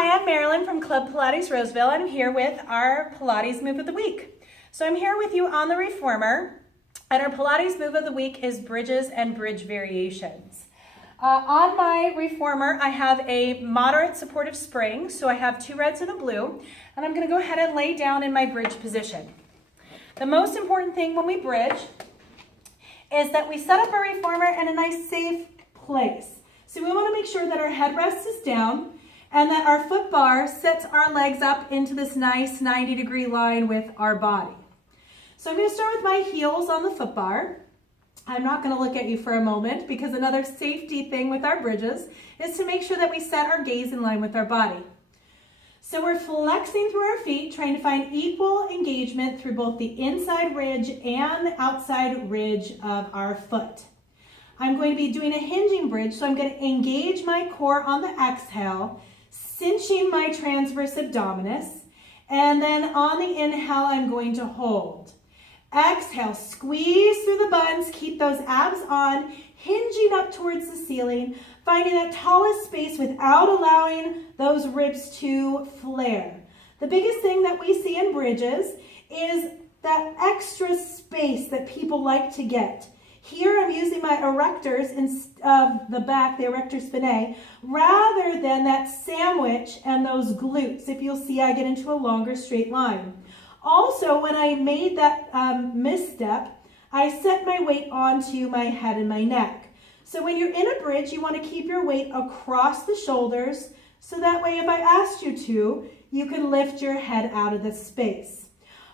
Hi, I'm Marilyn from Club Pilates Roseville. I'm here with our Pilates move of the week. So I'm here with you on the reformer, and our Pilates move of the week is bridges and bridge variations. On my reformer, I have a moderate supportive spring, so I have 2 reds and a blue, and I'm going to go ahead and lay down in my bridge position. The most important thing when we bridge is that we set up our reformer in a nice safe place. So we want to make sure that our headrest is down and that our foot bar sets our legs up into this nice 90-degree line with our body. So I'm going to start with my heels on the foot bar. I'm not going to look at you for a moment because another safety thing with our bridges is to make sure that we set our gaze in line with our body. So we're flexing through our feet, trying to find equal engagement through both the inside ridge and outside ridge of our foot. I'm going to be doing a hinging bridge, so I'm going to engage my core on the exhale, cinching my transverse abdominis, and then on the inhale, I'm going to hold. Exhale, squeeze through the buns, keep those abs on, hinging up towards the ceiling, finding that tallest space without allowing those ribs to flare. The biggest thing that we see in bridges is that extra space that people like to get. Here I'm using my erectors instead of the back, the erector spinae, rather than that sandwich and those glutes. If you'll see, I get into a longer straight line. Also, when I made that misstep, I set my weight onto my head and my neck. So when you're in a bridge, you want to keep your weight across the shoulders, so that way if I asked you to, you can lift your head out of the space.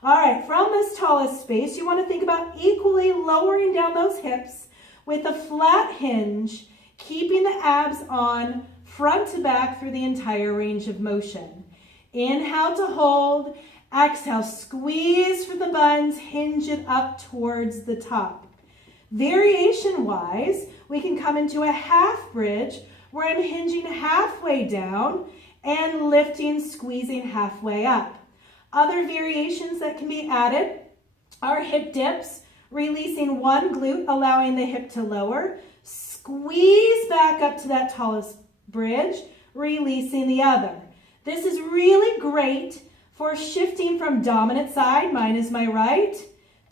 All right, from this tallest space, you want to think about equally lowering down those hips with a flat hinge, keeping the abs on front to back through the entire range of motion. Inhale to hold, exhale, squeeze for the buns, hinge it up towards the top. Variation-wise, we can come into a half bridge where I'm hinging halfway down and lifting, squeezing halfway up. Other variations that can be added are hip dips, releasing one glute, allowing the hip to lower, squeeze back up to that tallest bridge, releasing the other. This is really great for shifting from dominant side, mine is my right,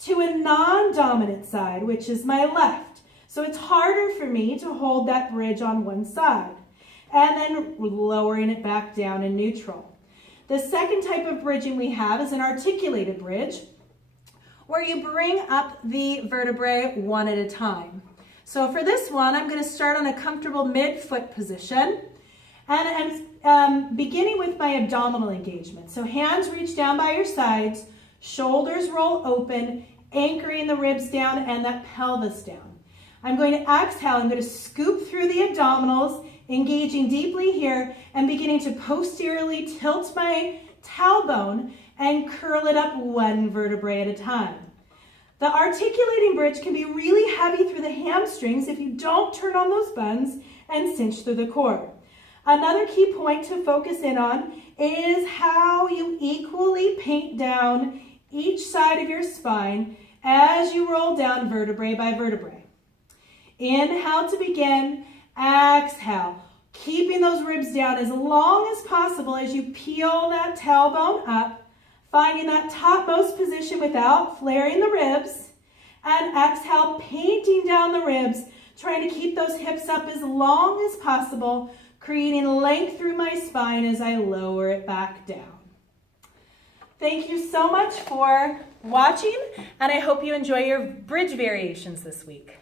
to a non-dominant side, which is my left. So it's harder for me to hold that bridge on one side, and then lowering it back down in neutral. The second type of bridging we have is an articulated bridge, where you bring up the vertebrae one at a time. So for this one, I'm going to start on a comfortable mid-foot position, and I'm beginning with my abdominal engagement. So hands reach down by your sides, shoulders roll open, anchoring the ribs down and that pelvis down. I'm going to exhale. I'm going to scoop through the abdominals, engaging deeply here and beginning to posteriorly tilt my tailbone and curl it up one vertebrae at a time. The articulating bridge can be really heavy through the hamstrings if you don't turn on those buns and cinch through the core. Another key point to focus in on is how you equally paint down each side of your spine as you roll down vertebrae by vertebrae. Inhale to begin, exhale, keeping those ribs down as long as possible as you peel that tailbone up, finding that topmost position without flaring the ribs, and exhale, painting down the ribs, trying to keep those hips up as long as possible, creating length through my spine as I lower it back down. Thank you so much for watching, and I hope you enjoy your bridge variations this week.